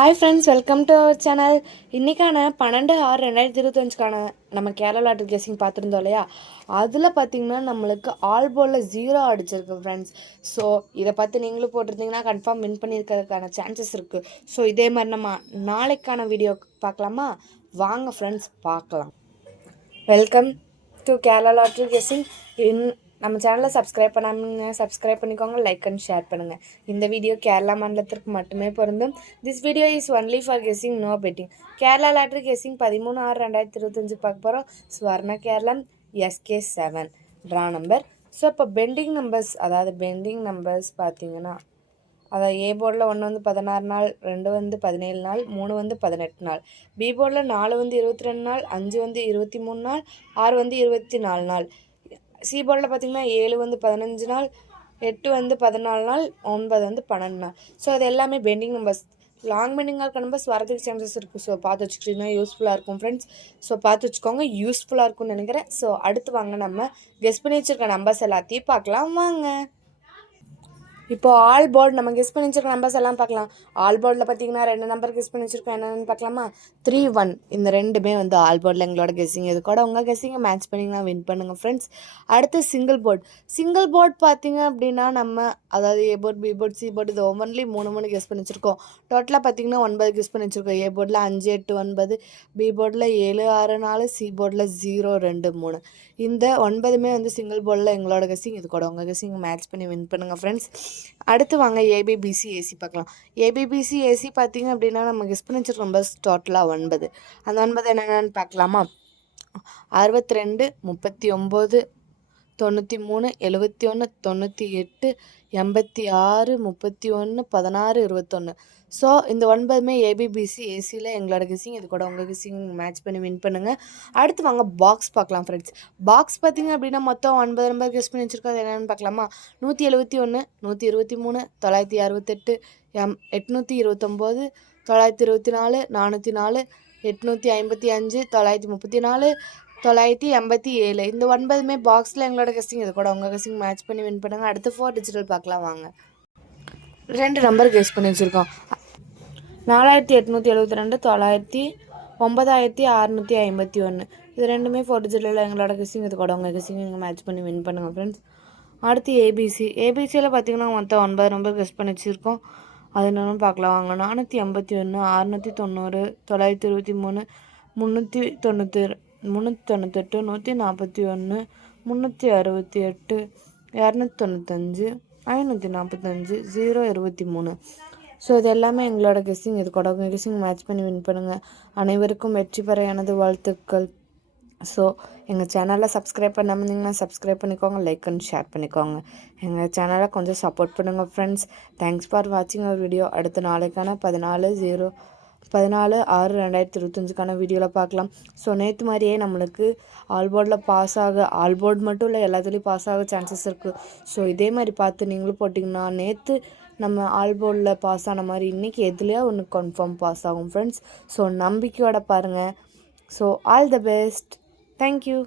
Hi friends, welcome to our channel. இன்றைக்கான 12/6/2025க்கான நம்ம கேரளா லாட்டரி கெஸ்ஸிங் பார்த்துருந்தோம் இல்லையா? அதில் பார்த்திங்கன்னா நம்மளுக்கு ஆல் போர்டில் 0 அடிச்சிருக்கு ஃப்ரெண்ட்ஸ். ஸோ இதை பார்த்து நீங்களும் போட்டிருந்தீங்கன்னா கன்ஃபார்ம் வின் பண்ணியிருக்கிறதுக்கான சான்சஸ் இருக்குது. ஸோ இதே மாதிரி நம்ம நாளைக்கான வீடியோ பார்க்கலாமா? வாங்க ஃப்ரெண்ட்ஸ் பார்க்கலாம். Welcome to Kerala lottery guessing. நம்ம சேனலை சப்ஸ்கிரைப் பண்ணாமல் சப்ஸ்கிரைப் பண்ணிக்கோங்க, லைக் அண்ட் ஷேர் பண்ணுங்கள். இந்த வீடியோ கேரளா மாநிலத்திற்கு மட்டுமே பொருந்தும். This video is only for guessing, no betting. Kerala lottery guessing 13/6/2025 பார்க்க போகிறோம். Swarna Keralam SK7 draw number. So இப்போ பெண்டிங் நம்பர்ஸ் பார்த்தீங்கன்னா, அதாவது ஏ போர்டில் 1 வந்து 16 நாள், 2 வந்து 17 நாள், 3 வந்து 18 நாள். பி போர்டில் 4 வந்து 22 நாள், 5 வந்து 23 நாள், 6 வந்து 24 நாள். சி போர்டில் பார்த்திங்கன்னா 7 வந்து 15 நாள், 8 வந்து 14 நாள், 9 வந்து 12 நாள். ஸோ அது எல்லாமே பெண்டிங் நம்பர்ஸ். லாங் பெண்டிங்காக இருக்க நம்பர்ஸ் வரதுக்கு சான்சஸ் இருக்குது. ஸோ பார்த்து வச்சுக்கிட்டிங்கன்னா யூஸ்ஃபுல்லாக இருக்கும் ஃப்ரெண்ட்ஸ். ஸோ பார்த்து வச்சுக்கோங்க, யூஸ்ஃபுல்லாக இருக்கும்னு நினைக்கிறேன். ஸோ அடுத்து வாங்க நம்ம கெஸ் பண்ணி வச்சுருக்க நம்பர்ஸ் எல்லாத்தையும் பார்க்கலாம் வாங்க. இப்போது ஆல் போர்டு நம்ம கெஸ் பண்ணி வச்சிருக்க நம்பர்ஸ் எல்லாம் பார்க்கலாம். ஆல் போர்டில் பார்த்தீங்கன்னா 2 நம்பர் கெஸ் பண்ணி வச்சுருக்கோம். என்னென்னு பார்க்கலாமா? 3, 1 இந்த ரெண்டுமே வந்து ஆல் போர்டில் எங்களோட கெஸ்ஸிங். இது கூட உங்கள் கெஸ்ஸிங்கை மேட்ச் பண்ணிங்கன்னா வின் பண்ணுங்கள் ஃப்ரெண்ட்ஸ். அடுத்து சிங்கிள் போர்ட் பார்த்தீங்க அப்படின்னா நம்ம அதாவது A board, B board, C board இது ஒவ்வொன்றிலையும் 3 கெஸ் பண்ணி வச்சுருக்கோம். டோட்டலாக பார்த்தீங்கன்னா 9 கெஸ் பண்ணி வச்சுருக்கோம். ஏ போர்டில் 5, 8, 9, பி போர்டில் 7, 6, 4, சி போர்டில் 0, 2, 3. இந்த 9மே வந்து சிங்கிள் போர்டில் எங்களோட கெஸ்ஸிங். இது கூட உங்கள் கெஸ்ஸிங்கை மேட்ச் பண்ணி வின் பண்ணுங்கள் ஃப்ரெண்ட்ஸ். அடுத்து வாங்க ABBCAC பார்க்கலாம். ABBCAC பார்த்தீங்க அப்படின்னா நம்ம கெஸ் பண்ணி வச்சுருக்க நம்பர்ஸ் டோட்டலாக 9. அந்த 9 என்னென்னு பார்க்கலாமா? 62, 39, 93, 71, 98, 86, 31, 16, 21. ஸோ இந்த 9மே ABBCACயில் எங்களோட கெஸ்ஸிங். இது கூட உங்கள் கெஸ்ஸிங் மேட்ச் பண்ணி வின் பண்ணுங்கள். அடுத்து வாங்க பாக்ஸ் பார்க்கலாம் ஃப்ரெண்ட்ஸ். பாக்ஸ் பார்த்திங்க அப்படின்னா மொத்தம் 9 நம்பர் கெஸ் பண்ணி வச்சுருக்கோம். அது என்னென்னு பார்க்கலாமா? 171, 123, 968, 829, 924, 404, 855, 934, 987. இந்த 9மே பாக்ஸில் எங்களோட கெஸ்ஸிங். இது கூட உங்கள் கெஸ்ஸிங் மேட்ச் பண்ணி வின் பண்ணுங்கள். அடுத்து 4 டிஜிட்டல் பார்க்கலாம் வாங்க. 2 நம்பர் கெஸ் பண்ணி வச்சுருக்கோம். 4872, 9651. இது ரெண்டுமே 4 டிஜிட்டில் எங்களோட கெஸ்ஸிங். இது கூட உங்கள் கெஸ்ஸிங் நீங்கள் மேட்ச் பண்ணி வின் பண்ணுங்கள் ஃப்ரெண்ட்ஸ். அடுத்து ஏபிசியில் பார்த்தீங்கன்னா மொத்தம் 9 நம்பர் கெஸ் பண்ணி வச்சுருக்கோம். அது என்னென்னு பார்க்கலாம் வாங்க. 481, 690, 923, 398, 141, 368, 295, 545, 023. ஸோ இது எல்லாமே எங்களோட கெஸ்ஸிங். இது கூட உங்கள் கெஸ்ஸிங் மேட்ச் பண்ணி வின் பண்ணுங்கள். அனைவருக்கும் வெற்றி பெற எனது வாழ்த்துக்கள். ஸோ எங்கள் சேனலை சப்ஸ்கிரைப் பண்ணாமல் இருந்தீங்கன்னா சப்ஸ்கிரைப் பண்ணிக்கோங்க, லைக் அண்ட் ஷேர் பண்ணிக்கோங்க. எங்கள் சேனலை கொஞ்சம் சப்போர்ட் பண்ணுங்கள் ஃப்ரெண்ட்ஸ். தேங்க்ஸ் ஃபார் வாட்சிங் அவர் வீடியோ. அடுத்த நாளைக்கான 14/6/2025க்கான வீடியோவில் பார்க்கலாம். ஸோ நேற்று மாதிரியே நம்மளுக்கு ஆல் போர்டு மட்டும் இல்லை, எல்லாத்துலேயும் பாஸ் ஆக சான்சஸ் இருக்குது. ஸோ இதே மாதிரி பார்த்து நீங்களும் போட்டிங்கன்னா நேற்று நம்ம ஆல் போர்டில் பாஸ் ஆன மாதிரி இன்றைக்கி எதுலையா ஒன்று கன்ஃபார்ம் பாஸ் ஆகும் ஃப்ரெண்ட்ஸ். ஸோ நம்பிக்கையோட பாருங்கள். So all the best. Thank you.